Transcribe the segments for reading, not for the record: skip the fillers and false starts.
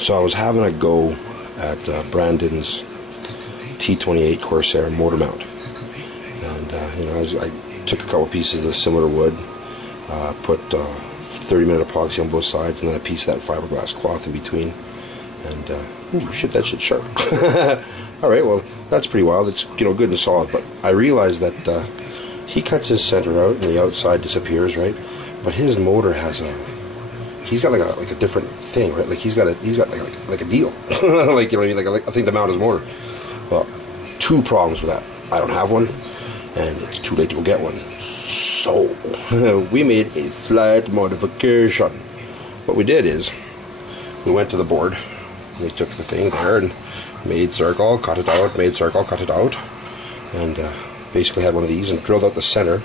So I was having a go at Brandon's T28 Corsair motor mount, and you know, I took a couple pieces of similar wood, put 30-minute epoxy on both sides, and then a piece of that fiberglass cloth in between, and ooh, shit, that shit's sharp. Alright, well, that's pretty wild. It's, you know, good and solid, but I realized that he cuts his center out and the outside disappears, right? But his motor has he's got like a different thing, right? Like he's got like a deal. Like, you know what I mean? Like a thing to mount his motor. Well, two problems with that. I don't have one, and it's too late to go get one. So we made a slight modification. What we did is we went to the board, we took the thing there and made circle, cut it out, made circle, cut it out, and basically had one of these and drilled out the center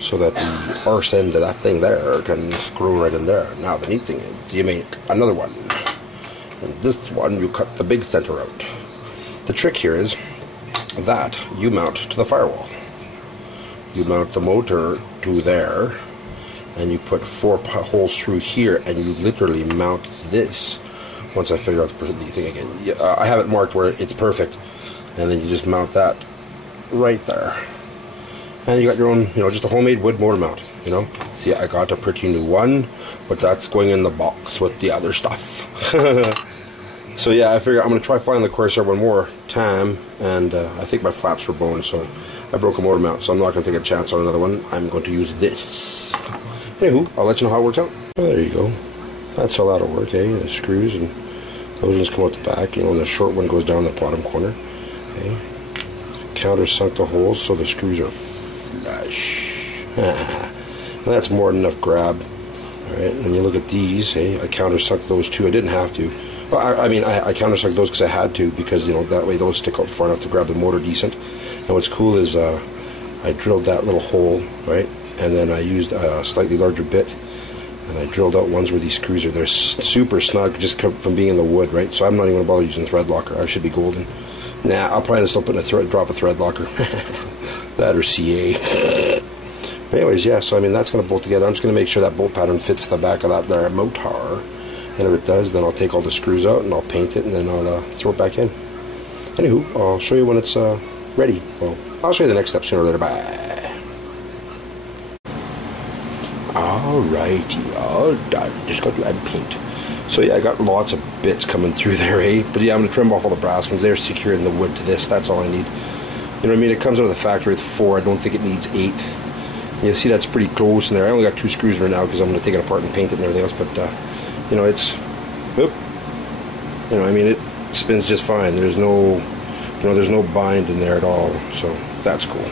so that the arse end of that thing there can screw right in there. Now the neat thing is you make another one, and this one you cut the big center out. The trick here is that you mount to the firewall. You mount the motor to there, and you put 4 holes through here, and you literally mount this. Once I figure out the thing again, I have it marked where it's perfect, and then you just mount that right there, and you got your own, you know, just a homemade wood motor mount. You know, see, I got a pretty new one, but that's going in the box with the other stuff. So yeah, I figure I'm gonna try flying the Corsair one more time, and I think my flaps were boned, so I broke a motor mount, so I'm not gonna take a chance on another one. I'm going to use this. Anywho, I'll let you know how it works out. Oh, there you go. That's how that'll work, eh? The screws and those ones come out the back, you know, and the short one goes down the bottom corner. Okay. Countersunk the holes so the screws are flush. And that's more than enough grab. Alright, and then you look at these, hey, I countersunk those too. I didn't have to. Well, I mean, I countersunk those because I had to, because, you know, that way those stick out far enough to grab the motor decent. And what's cool is I drilled that little hole, right, and then I used a slightly larger bit, and I drilled out ones where these screws are. They're super snug just from being in the wood, right? So I'm not even going to bother using thread locker. I should be golden. Nah, I'll probably still put in a drop of thread locker. That or CA. But anyways, yeah, so I mean, that's going to bolt together. I'm just going to make sure that bolt pattern fits the back of that there motor. And if it does, then I'll take all the screws out and I'll paint it, and then I'll throw it back in. Anywho, I'll show you when it's ready. Well, I'll show you the next step sooner or later. Bye. Alrighty, all done. Just got to add paint. So yeah, I got lots of bits coming through there, eh? But yeah, I'm going to trim off all the brass ones. They're securing the wood to this. That's all I need. You know what I mean? It comes out of the factory with 4. I don't think it needs 8. You see, that's pretty close in there. I only got 2 screws right now because I'm going to take it apart and paint it and everything else. But you know, it's, whoop, you know, I mean, it spins just fine. There's no, you know, there's no bind in there at all. So that's cool.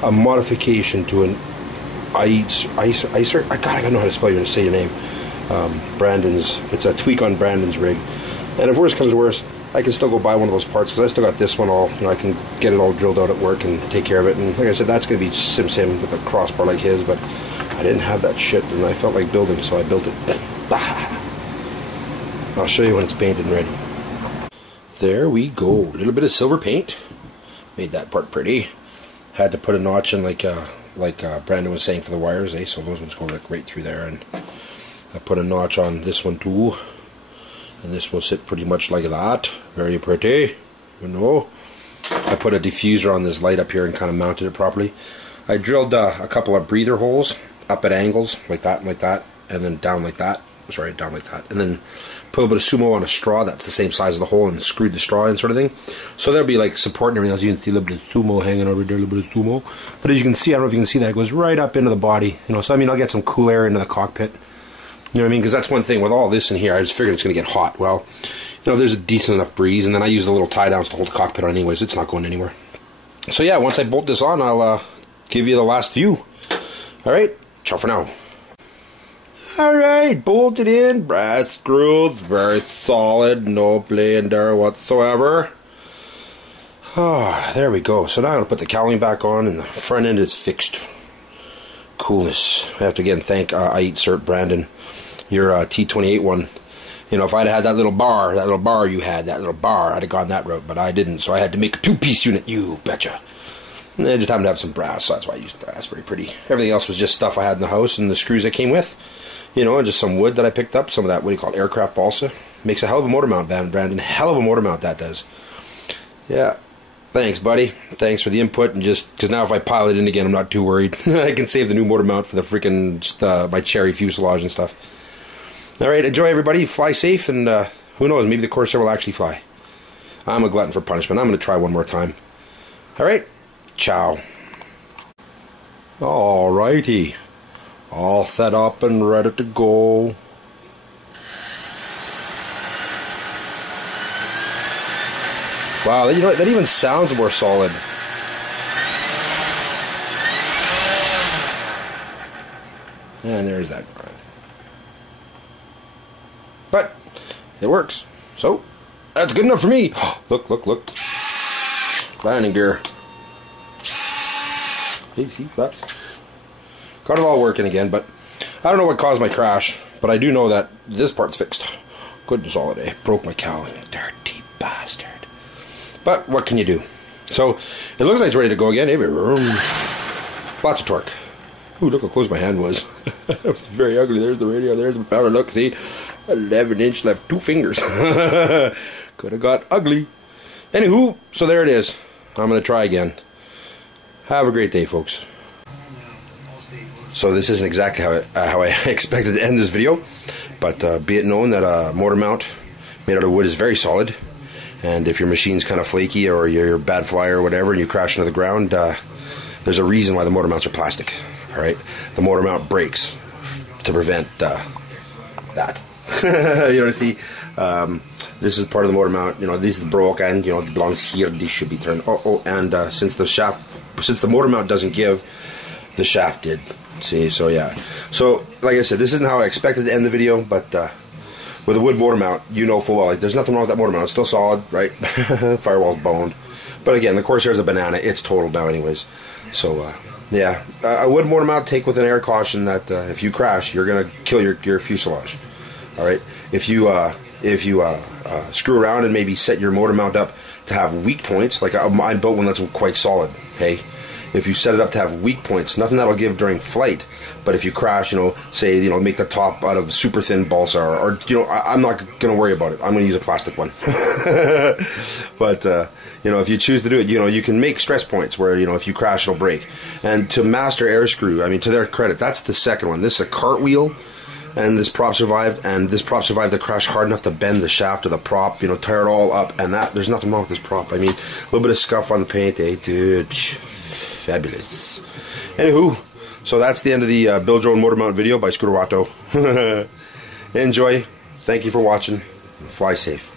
A modification to an IEATSRT. I gotta know how to spell your say your name. Brandon's. It's a tweak on Brandon's rig. And if worse comes to worse, I can still go buy one of those parts because I still got this one all. You know, I can get it all drilled out at work and take care of it. And like I said, that's gonna be sim with a crossbar like his, but I didn't have that shit, and I felt like building, so I built it. I'll show you when it's painted and ready. There we go. A little bit of silver paint. Made that part pretty. Had to put a notch in like Brandon was saying for the wires, eh? So those ones go like right through there, and I put a notch on this one too. And this will sit pretty much like that. Very pretty, you know. I put a diffuser on this light up here and kind of mounted it properly. I drilled a couple of breather holes up at angles, like that, and then down like that. Sorry, down like that. And then put a little bit of sumo on a straw that's the same size as the hole and screwed the straw in, sort of thing. So there'll be like support and everything else. You can see a little bit of sumo hanging over there, a little bit of sumo. But as you can see, I don't know if you can see that, it goes right up into the body. You know, so I mean, I'll get some cool air into the cockpit. You know what I mean? Because that's one thing with all this in here. I just figured it's going to get hot. Well, you know, there's a decent enough breeze, and then I use the little tie downs to hold the cockpit on anyways. It's not going anywhere. So yeah, once I bolt this on, I'll give you the last view. Alright, ciao for now. Alright, bolted in, brass screws, very solid, no play in there whatsoever. Ah, there we go. So now I'm going to put the cowling back on, and the front end is fixed. Coolness. I have to again thank IEATSRT Brandon, your T28 one. You know, if I'd had that little bar you had, I'd have gone that route, but I didn't, so I had to make a 2-piece unit, you betcha. And I just happened to have some brass, so that's why I used brass. Very pretty. Everything else was just stuff I had in the house and the screws that came with. You know, and just some wood that I picked up, some of that, what do you call it, aircraft balsa. Makes a hell of a motor mount, Brandon. Hell of a motor mount that does. Yeah. Thanks, buddy. Thanks for the input, and just because now if I pile it in again, I'm not too worried. I can save the new motor mount for the freaking my cherry fuselage and stuff. All right, enjoy, everybody. Fly safe, and who knows? Maybe the Corsair will actually fly. I'm a glutton for punishment. I'm going to try one more time. All right, ciao. All righty, all set up and ready to go. Wow, you know, that even sounds more solid. And there's that grind. But it works. So that's good enough for me. Look, look, look. Landing gear. Hey, see, flaps. Got it all working again, but I don't know what caused my crash, but I do know that this part's fixed. Good and solid, eh? Broke my cowling. Dirty bastard. But what can you do? So it looks like it's ready to go again. Lots of torque. Ooh, look how close my hand was. It was very ugly. There's the radio. There's the power. Look, see, 11-inch left, 2 fingers. Could have got ugly. Anywho, so there it is. I'm going to try again. Have a great day, folks. So this isn't exactly how I expected to end this video, but be it known that a motor mount made out of wood is very solid. And if your machine's kind of flaky or you're a bad flyer or whatever and you crash into the ground, there's a reason why the motor mounts are plastic. Alright? The motor mount breaks to prevent that. You know, see, this is part of the motor mount. You know, this is broken. You know, it belongs here. This should be turned. And since the motor mount doesn't give, the shaft did. See, so yeah. So, like I said, this isn't how I expected to end the video, but with a wood motor mount, you know full well, like, there's nothing wrong with that motor mount. It's still solid, right? Firewall's boned. But again, the Corsair's a banana. It's totaled now anyways. So, yeah. A wood motor mount, take with an air caution that if you crash, you're going to kill your fuselage. Alright? If you screw around and maybe set your motor mount up to have weak points, like I built one that's quite solid, hey? If you set it up to have weak points, nothing that'll give during flight. But if you crash, you know, say, you know, make the top out of super thin balsa, or you know, I'm not going to worry about it. I'm going to use a plastic one. But you know, if you choose to do it, you know, you can make stress points where, you know, if you crash, it'll break. And to Master Air Screw, I mean, to their credit, that's the second one. This is a cartwheel, and this prop survived, and this prop survived the crash hard enough to bend the shaft of the prop, you know, tear it all up, and that there's nothing wrong with this prop. I mean, a little bit of scuff on the paint, eh, dude. Fabulous. Anywho, so that's the end of the Build Your Own Motor Mount video by ScooterVauto. Enjoy. Thank you for watching. Fly safe.